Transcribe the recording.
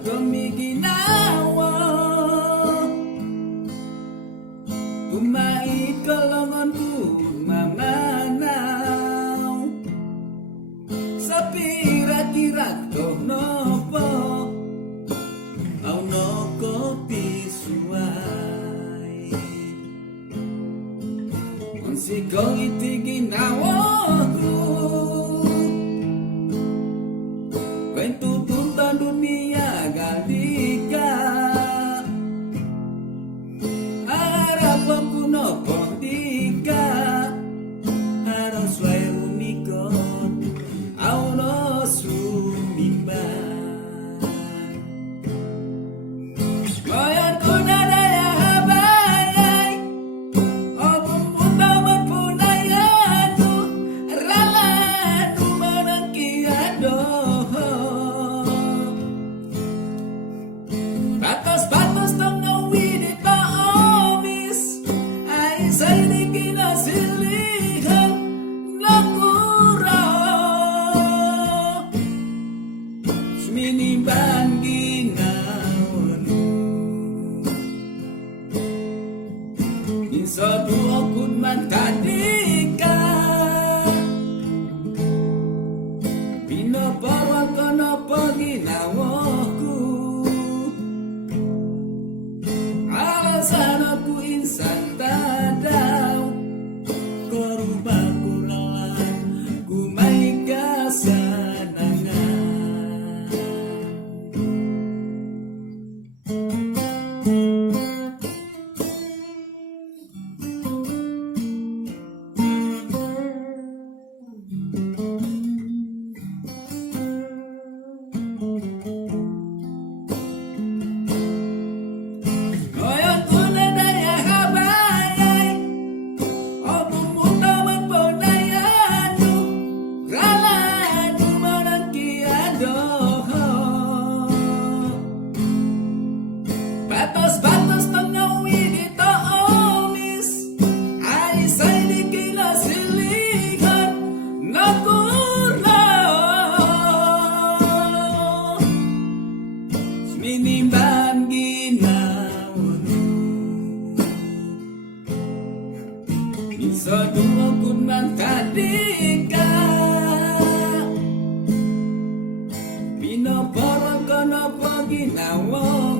kami ginawa. Kumait kalonganku mamanaw sa pirak-irak to nopo aw no ko pisuay. Kung sikong iti ginawa ko kwento tunta dunia galika harapan ko nopo di ka harus way unikot aw no sumimbang. Ngayon ko na nayahabayay o pumunta man po na yato aralan naman ang kiyado. Batas-batas ng awin ito omis ay sa'y di kinasilihan na kura. Suminiban ginawon minsan duokod man kadika pinabawa ka na paginawa ko. Alasan aku insan tadaw koruba kulalan kumay kasanangan. Ngayon ko na nayahabayay o pumunta man po na yato ralan naman ang kiyado. Batas-batas ng awin ito omis ay sa'y di kinasilihan na kura. Suminiban ginawon minsan duokod man kadika pinabarang ka na paginawa